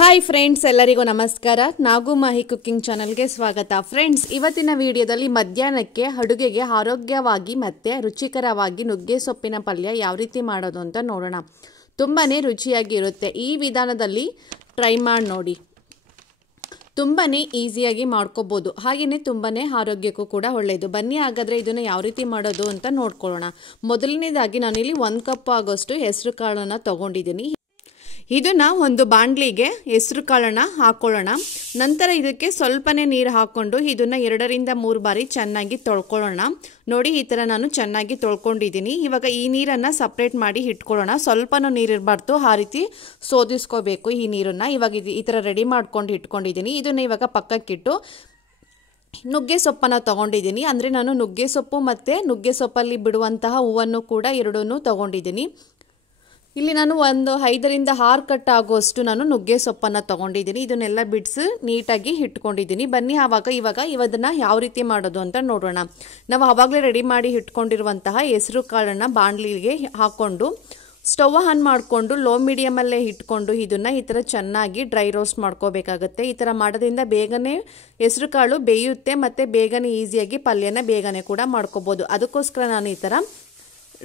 Hi friends, ಎಲ್ಲರಿಗೂ ನಮಸ್ಕಾರ. ನಾಗು Mahi cooking ಚಾನಲ್ಗೆ ಸ್ವಾಗತ. ಫ್ರೆಂಡ್ಸ್, ಇವತ್ತಿನ ವಿಡಿಯೋದಲ್ಲಿ ಮಧ್ಯಾಹ್ನಕ್ಕೆ ಅಡುಗೆಗೆ ಆರೋಗ್ಯವಾಗಿ ಮತ್ತು ರುಚಿಕರವಾಗಿ ನುಗ್ಗೆ ಸೊಪ್ಪಿನ ಪಲ್ಯ ಯಾವ ರೀತಿ ಮಾಡೋದು ಅಂತ ನೋಡೋಣ. ತುಂಬಾ ರುಚಿಯಾಗಿರುತ್ತೆ. ಈ ವಿಧಾನದಲ್ಲಿ ಟ್ರೈ ಮಾಡಿ ನೋಡಿ. ತುಂಬಾ ಈಸಿಯಾಗಿ ಮಾಡ್ಕೋಬೋದು, ಹಾಗೆಯೇ ತುಂಬಾ ಆರೋಗ್ಯಕ್ಕೂ ಕೂಡ ಒಳ್ಳೆಯದು. ಬನ್ನಿ ಹಾಗಾದರೆ ಇದನ್ನು ಯಾವ ರೀತಿ ಮಾಡೋದು ಅಂತ ನೋಡ್ಕೊಳ್ಳೋಣ. ಮೊದಲನೇದಾಗಿ ನಾನಿಲ್ಲಿ 1 ಕಪ್ ಆಗೋಷ್ಟು ಹೆಸರು ಕಾಳನ್ನು ತೊಗೊಂಡಿದ್ದೀನಿ. ಇದನ್ನು ಒಂದು ಬಾಣಲಿಗೆ ಹೆಸರು ಕಾಳನ್ನು ಹಾಕ್ಕೊಳ್ಳೋಣ. ನಂತರ ಇದಕ್ಕೆ ಸ್ವಲ್ಪನೇ ನೀರು ಹಾಕ್ಕೊಂಡು ಇದನ್ನು 2ರಿಂದ 3 ಬಾರಿ ಚೆನ್ನಾಗಿ ತೊಳ್ಕೊಳ್ಳೋಣ. ನೋಡಿ, ಈ ಥರ ನಾನು ಚೆನ್ನಾಗಿ ತೊಳ್ಕೊಂಡಿದ್ದೀನಿ. ಇವಾಗ ಈ ನೀರನ್ನು ಸಪ್ರೇಟ್ ಮಾಡಿ ಇಟ್ಕೊಳ್ಳೋಣ. ಸ್ವಲ್ಪನೂ ನೀರು ಇರಬಾರ್ದು, ಆ ರೀತಿ ಸೋದಿಸ್ಕೋಬೇಕು ಈ ನೀರನ್ನು. ಇವಾಗ ಈ ಥರ ರೆಡಿ ಮಾಡ್ಕೊಂಡು ಇಟ್ಕೊಂಡಿದ್ದೀನಿ. ಇದನ್ನು ಇವಾಗ ಪಕ್ಕಕ್ಕಿಟ್ಟು ನುಗ್ಗೆ ಸೊಪ್ಪನ್ನು ತೊಗೊಂಡಿದ್ದೀನಿ. ಅಂದರೆ ನಾನು ನುಗ್ಗೆ ಸೊಪ್ಪು ಮತ್ತು ನುಗ್ಗೆ ಸೊಪ್ಪಲ್ಲಿ ಬಿಡುವಂತಹ ಹೂವನ್ನು ಕೂಡ ಎರಡನ್ನೂ ತೊಗೊಂಡಿದ್ದೀನಿ. ಇಲ್ಲಿ ನಾನು ಒಂದು 5ರಿಂದ 6 ಕಟ್ ಆಗುವಷ್ಟು ನಾನು ನುಗ್ಗೆ ಸೊಪ್ಪನ್ನು ತೊಗೊಂಡಿದ್ದೀನಿ. ಇದನ್ನೆಲ್ಲ ಬಿಡಿಸಿ ನೀಟಾಗಿ ಇಟ್ಕೊಂಡಿದ್ದೀನಿ. ಬನ್ನಿ ಇವಾಗ ಇವದನ್ನು ಯಾವ ರೀತಿ ಮಾಡೋದು ಅಂತ ನೋಡೋಣ. ನಾವು ಆವಾಗಲೇ ರೆಡಿ ಮಾಡಿ ಇಟ್ಕೊಂಡಿರುವಂತಹ ಹೆಸರು ಕಾಳನ್ನು ಬಾಣಲಿಗೆ ಹಾಕ್ಕೊಂಡು ಸ್ಟವ್ ಆನ್ ಮಾಡಿಕೊಂಡು ಲೋ ಮೀಡಿಯಮಲ್ಲೇ ಇಟ್ಕೊಂಡು ಇದನ್ನು ಈ ಥರ ಚೆನ್ನಾಗಿ ಡ್ರೈ ರೋಸ್ಟ್ ಮಾಡ್ಕೋಬೇಕಾಗುತ್ತೆ. ಈ ಥರ ಮಾಡೋದ್ರಿಂದ ಬೇಗನೆ ಹೆಸರು ಕಾಳು ಬೇಯುತ್ತೆ ಮತ್ತು ಬೇಗನೆ ಈಸಿಯಾಗಿ ಪಲ್ಯನ ಬೇಗನೆ ಕೂಡ ಮಾಡ್ಕೋಬೋದು. ಅದಕ್ಕೋಸ್ಕರ ನಾನು ಈ ಥರ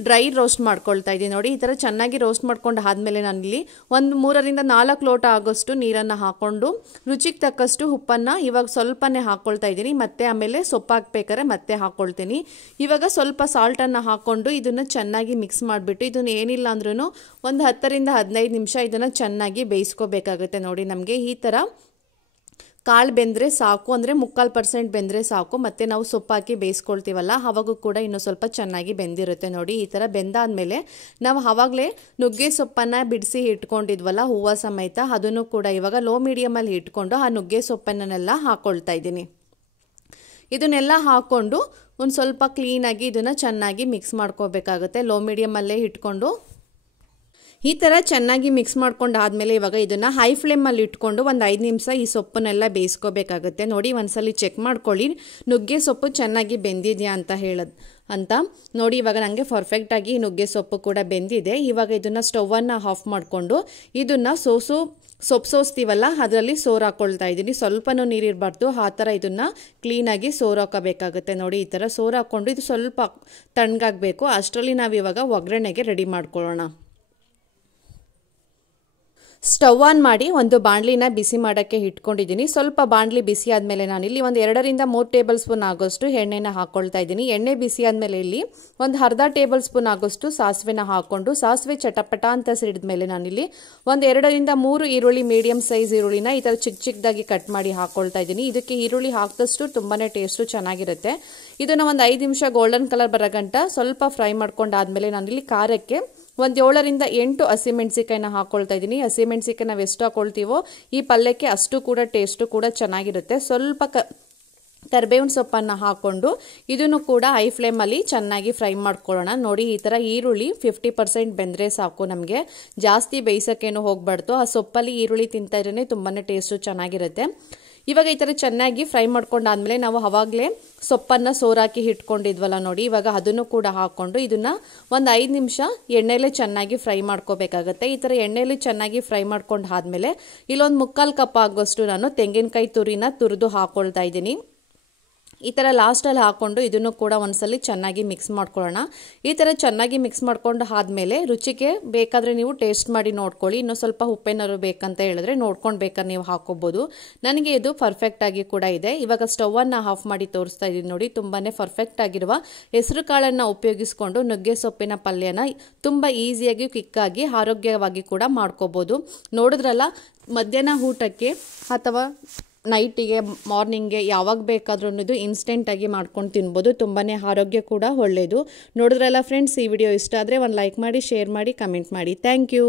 ಡ್ರೈ ರೋಸ್ಟ್ ಮಾಡ್ಕೊಳ್ತಾ ಇದ್ದೀನಿ. ನೋಡಿ, ಈ ಥರ ಚೆನ್ನಾಗಿ ರೋಸ್ಟ್ ಮಾಡ್ಕೊಂಡು ಆದಮೇಲೆ ನಾನಿಲ್ಲಿ ಒಂದು 3ರಿಂದ 4 ಲೋಟ ಆಗೋಷ್ಟು ನೀರನ್ನು ಹಾಕ್ಕೊಂಡು ರುಚಿಗೆ ತಕ್ಕಷ್ಟು ಉಪ್ಪನ್ನು ಇವಾಗ ಸ್ವಲ್ಪನೇ ಹಾಕ್ಕೊಳ್ತಾ ಇದ್ದೀನಿ. ಮತ್ತು ಆಮೇಲೆ ಸೊಪ್ಪು ಹಾಕ್ಬೇಕಾದ್ರೆ ಮತ್ತೆ ಹಾಕ್ಕೊಳ್ತೀನಿ. ಇವಾಗ ಸ್ವಲ್ಪ ಸಾಲ್ಟನ್ನು ಹಾಕ್ಕೊಂಡು ಇದನ್ನು ಚೆನ್ನಾಗಿ ಮಿಕ್ಸ್ ಮಾಡಿಬಿಟ್ಟು ಇದನ್ನು ಏನಿಲ್ಲ ಅಂದ್ರೂ ಒಂದು 10ರಿಂದ 15 ನಿಮಿಷ ಇದನ್ನು ಚೆನ್ನಾಗಿ ಬೇಯಿಸ್ಕೋಬೇಕಾಗುತ್ತೆ. ನೋಡಿ, ನಮಗೆ ಈ ಥರ ಕಾಳು ಬೆಂದರೆ ಸಾಕು, ಅಂದರೆ 3/4% ಬೆಂದರೆ ಸಾಕು. ಮತ್ತು ನಾವು ಸೊಪ್ಪು ಹಾಕಿ ಬೇಯಿಸ್ಕೊಳ್ತೀವಲ್ಲ, ಆವಾಗೂ ಕೂಡ ಇನ್ನೂ ಸ್ವಲ್ಪ ಚೆನ್ನಾಗಿ ಬೆಂದಿರುತ್ತೆ. ನೋಡಿ, ಈ ಥರ ಬೆಂದಾದಮೇಲೆ ನಾವು ಆವಾಗಲೇ ನುಗ್ಗೆ ಸೊಪ್ಪನ್ನು ಬಿಡಿಸಿ ಇಟ್ಕೊಂಡಿದ್ವಲ್ಲ ಹೂವು ಸಮೇತ, ಅದನ್ನು ಕೂಡ ಇವಾಗ ಲೋ ಮೀಡಿಯಮಲ್ಲಿ ಇಟ್ಕೊಂಡು ಆ ನುಗ್ಗೆ ಸೊಪ್ಪನ್ನೆಲ್ಲ ಹಾಕ್ಕೊಳ್ತಾ ಇದ್ದೀನಿ. ಇದನ್ನೆಲ್ಲ ಹಾಕ್ಕೊಂಡು ಒಂದು ಸ್ವಲ್ಪ ಕ್ಲೀನಾಗಿ ಇದನ್ನು ಚೆನ್ನಾಗಿ ಮಿಕ್ಸ್ ಮಾಡ್ಕೋಬೇಕಾಗುತ್ತೆ. ಲೋ ಮೀಡಿಯಮಲ್ಲೇ ಇಟ್ಕೊಂಡು ಈ ಥರ ಚೆನ್ನಾಗಿ ಮಿಕ್ಸ್ ಮಾಡ್ಕೊಂಡು ಆದಮೇಲೆ ಇವಾಗ ಇದನ್ನು ಹೈ ಫ್ಲೇಮಲ್ಲಿ ಇಟ್ಕೊಂಡು ಒಂದು 5 ನಿಮಿಷ ಈ ಸೊಪ್ಪನ್ನೆಲ್ಲ ಬೇಯಿಸ್ಕೋಬೇಕಾಗುತ್ತೆ. ನೋಡಿ, ಒಂದ್ಸಲಿ ಚೆಕ್ ಮಾಡ್ಕೊಳ್ಳಿ ನುಗ್ಗೆ ಸೊಪ್ಪು ಚೆನ್ನಾಗಿ ಬೆಂದಿದೆಯಾ ಅಂತ ನೋಡಿ. ಇವಾಗ ನನಗೆ ಪರ್ಫೆಕ್ಟಾಗಿ ನುಗ್ಗೆ ಸೊಪ್ಪು ಕೂಡ ಬೆಂದಿದೆ. ಇವಾಗ ಇದನ್ನು ಸ್ಟವನ್ನು ಆಫ್ ಮಾಡಿಕೊಂಡು ಇದನ್ನು ಸೊಪ್ಪು ಸೋಸ್ತೀವಲ್ಲ ಅದರಲ್ಲಿ ಸೋರು ಹಾಕ್ಕೊಳ್ತಾ ಇದ್ದೀನಿ. ಸ್ವಲ್ಪನೂ ನೀರಿರಬಾರ್ದು, ಆ ಥರ ಇದನ್ನು ಕ್ಲೀನಾಗಿ ಸೋರು ಹಾಕೋಬೇಕಾಗುತ್ತೆ. ನೋಡಿ, ಈ ಥರ ಸೋರು ಹಾಕ್ಕೊಂಡು ಇದು ಸ್ವಲ್ಪ ತಣ್ಣಗಾಗಬೇಕು. ಅಷ್ಟರಲ್ಲಿ ನಾವು ಇವಾಗ ಒಗ್ಗರಣೆಗೆ ರೆಡಿ ಮಾಡ್ಕೊಳ್ಳೋಣ. ಸ್ಟವ್ ಆನ್ ಮಾಡಿ ಒಂದು ಬಾಣಲಿನ ಬಿಸಿ ಮಾಡೋಕ್ಕೆ ಇಟ್ಕೊಂಡಿದ್ದೀನಿ. ಸ್ವಲ್ಪ ಬಾಣಲಿ ಬಿಸಿ ಆದಮೇಲೆ ನಾನಿಲ್ಲಿ ಒಂದು 2ರಿಂದ 3 ಟೇಬಲ್ ಸ್ಪೂನ್ ಆಗೋಷ್ಟು ಎಣ್ಣೆನ ಹಾಕ್ಕೊಳ್ತಾ ಇದ್ದೀನಿ. ಎಣ್ಣೆ ಬಿಸಿ ಆದಮೇಲೆ ಇಲ್ಲಿ ಒಂದು ಅರ್ಧ ಟೇಬಲ್ ಸ್ಪೂನ್ ಆಗೋಷ್ಟು ಸಾಸಿವೆನ ಹಾಕ್ಕೊಂಡು ಸಾಸಿವೆ ಚಟಪಟ ಅಂತ ಸಿಡಿದ್ಮೇಲೆ ನಾನಿಲ್ಲಿ ಒಂದು 2ರಿಂದ 3 ಈರುಳ್ಳಿ, ಮೀಡಿಯಂ ಸೈಜ್ ಈರುಳ್ಳಿನ ಈ ಥರ ಚಿಕ್ಕದಾಗಿ ಕಟ್ ಮಾಡಿ ಹಾಕ್ಕೊಳ್ತಾ ಇದ್ದೀನಿ. ಇದಕ್ಕೆ ಈರುಳ್ಳಿ ಹಾಕಿದಷ್ಟು ತುಂಬಾ ಟೇಸ್ಟು ಚೆನ್ನಾಗಿರುತ್ತೆ. ಇದನ್ನು ಒಂದು 5 ನಿಮಿಷ ಗೋಲ್ಡನ್ ಕಲರ್ ಬರೋ ಗಂಟ ಸ್ವಲ್ಪ ಫ್ರೈ ಮಾಡ್ಕೊಂಡಾದ್ಮೇಲೆ ನಾನಿಲ್ಲಿ ಖಾರಕ್ಕೆ ಒಂದು 7ರಿಂದ 8 ಹಸಿಮೆಣಸಿಕಾಯಿನ ಹಾಕ್ಕೊಳ್ತಾ ಇದ್ದೀನಿ. ಹಸಿಮೆಣಸಿಕಾಯಿ ನಾವು ಎಷ್ಟು ಹಾಕ್ಕೊಳ್ತೀವೋ ಈ ಪಲ್ಯಕ್ಕೆ ಅಷ್ಟು ಕೂಡ ಟೇಸ್ಟು ಕೂಡ ಚೆನ್ನಾಗಿರುತ್ತೆ. ಸ್ವಲ್ಪ ಕರಿಬೇವಿನ ಸೊಪ್ಪನ್ನು ಹಾಕ್ಕೊಂಡು ಇದನ್ನು ಕೂಡ ಹೈ ಫ್ಲೇಮಲ್ಲಿ ಚೆನ್ನಾಗಿ ಫ್ರೈ ಮಾಡ್ಕೊಳ್ಳೋಣ. ನೋಡಿ, ಈ ಥರ ಈರುಳ್ಳಿ 50% ಬೆಂದರೆ ಸಾಕು. ನಮಗೆ ಜಾಸ್ತಿ ಬೇಯಿಸೋಕ್ಕೇನು ಹೋಗಬಾರ್ದು. ಆ ಸೊಪ್ಪಲ್ಲಿ ಈರುಳ್ಳಿ ತಿಂತಾ ಇದ್ರೇ ತುಂಬಾ ಟೇಸ್ಟು ಚೆನ್ನಾಗಿರುತ್ತೆ. ಇವಾಗ ಈ ಥರ ಚೆನ್ನಾಗಿ ಫ್ರೈ ಮಾಡ್ಕೊಂಡಾದ್ಮೇಲೆ ನಾವು ಆವಾಗಲೇ ಸೊಪ್ಪನ್ನು ಸೋರಾಕಿ ಇಟ್ಕೊಂಡಿದ್ವಲ್ಲ, ನೋಡಿ ಇವಾಗ ಅದನ್ನು ಕೂಡ ಹಾಕ್ಕೊಂಡು ಇದನ್ನು ಒಂದು 5 ನಿಮಿಷ ಎಣ್ಣೆಲೇ ಚೆನ್ನಾಗಿ ಫ್ರೈ ಮಾಡ್ಕೋಬೇಕಾಗತ್ತೆ. ಈ ಥರ ಎಣ್ಣೆಲಿ ಚೆನ್ನಾಗಿ ಫ್ರೈ ಮಾಡ್ಕೊಂಡು ಆದಮೇಲೆ ಇಲ್ಲೊಂದು 3/4 ಕಪ್ ಆಗೋಷ್ಟು ನಾನು ತೆಂಗಿನಕಾಯಿ ತುರಿನ ತುರಿದು ಹಾಕ್ಕೊಳ್ತಾ ಇದ್ದೀನಿ. ಈ ಥರ ಲಾಸ್ಟಲ್ಲಿ ಹಾಕ್ಕೊಂಡು ಇದನ್ನು ಕೂಡ ಒಂದ್ಸಲಿ ಚೆನ್ನಾಗಿ ಮಿಕ್ಸ್ ಮಾಡ್ಕೊಳ್ಳೋಣ. ಈ ಥರ ಚೆನ್ನಾಗಿ ಮಿಕ್ಸ್ ಮಾಡ್ಕೊಂಡು ಆದಮೇಲೆ ರುಚಿಗೆ ಬೇಕಾದರೆ ನೀವು ಟೇಸ್ಟ್ ಮಾಡಿ ನೋಡ್ಕೊಳ್ಳಿ. ಇನ್ನೂ ಸ್ವಲ್ಪ ಉಪ್ಪೇನಾದ್ರು ಬೇಕಂತ ಹೇಳಿದ್ರೆ ನೋಡ್ಕೊಂಡು ಬೇಕಾದ್ರೆ ನೀವು ಹಾಕ್ಕೋಬೋದು. ನನಗೆ ಇದು ಪರ್ಫೆಕ್ಟಾಗಿ ಕೂಡ ಇದೆ. ಇವಾಗ ಸ್ಟವನ್ನು ಆಫ್ ಮಾಡಿ ತೋರಿಸ್ತಾ ಇದ್ದೀನಿ. ನೋಡಿ, ತುಂಬಾ ಪರ್ಫೆಕ್ಟ್ ಆಗಿರುವ ಹೆಸರು ಕಾಳನ್ನು ಉಪಯೋಗಿಸ್ಕೊಂಡು ನುಗ್ಗೆ ಸೊಪ್ಪಿನ ಪಲ್ಯನ ತುಂಬ ಈಸಿಯಾಗಿ ಕ್ವಿಕ್ಕಾಗಿ ಆರೋಗ್ಯವಾಗಿ ಕೂಡ ಮಾಡ್ಕೋಬೋದು. ನೋಡಿದ್ರಲ್ಲ, ಮಧ್ಯಾಹ್ನ ಊಟಕ್ಕೆ ಅಥವಾ ನೈಟಿಗೆ, ಮಾರ್ನಿಂಗ್ಗೆ ಯಾವಾಗ ಬೇಕಾದ್ರೂ ಇದು ಇನ್ಸ್ಟೆಂಟಾಗಿ ಮಾಡ್ಕೊಂಡು ತಿನ್ಬೋದು. ತುಂಬಾ ಆರೋಗ್ಯ ಕೂಡ ಒಳ್ಳೆಯದು. ನೋಡಿದ್ರಲ್ಲ ಫ್ರೆಂಡ್ಸ್, ಈ ವಿಡಿಯೋ ಇಷ್ಟ ಆದರೆ ಒಂದು ಲೈಕ್ ಮಾಡಿ, ಶೇರ್ ಮಾಡಿ, ಕಮೆಂಟ್ ಮಾಡಿ. Thank you.